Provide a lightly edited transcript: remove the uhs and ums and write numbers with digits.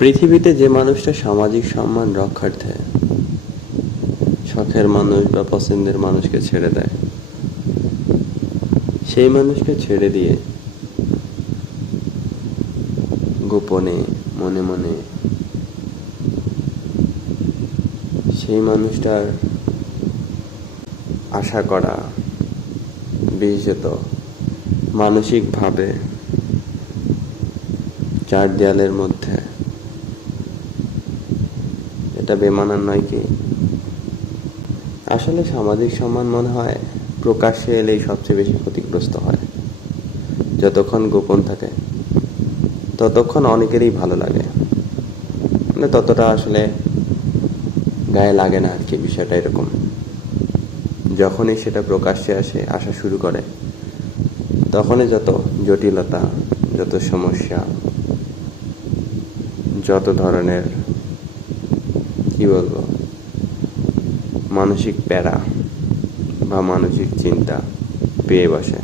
পৃথিবীতে যে মানুষটা সামাজিক সম্মান রক্ষার্থে শখের মানুষ বা পছন্দের মানুষকে ছেড়ে দেয়, সেই মানুষকে ছেড়ে দিয়ে গোপনে মনে মনে সেই মানুষটার আশা করা, বিশেষত মানসিকভাবে চার দেয়ালের মধ্যে, এটা বেমানান নয় কি? আসলে সামাজিক সম্মান মনে হয় প্রকাশ্যে এলেই সবচেয়ে বেশি ক্ষতিগ্রস্ত হয়। যতক্ষণ গোপন থাকে ততক্ষণ অনেকেরই ভালো লাগে, মানে ততটা আসলে গায়ে লাগে না আর কি। বিষয়টা এরকম, যখনই সেটা প্রকাশ্যে আসা শুরু করে, তখনই যত জটিলতা, যত সমস্যা, যত ধরনের কি বলবো মানসিক প্যারা বা মানসিক চিন্তা পেয়ে বসে।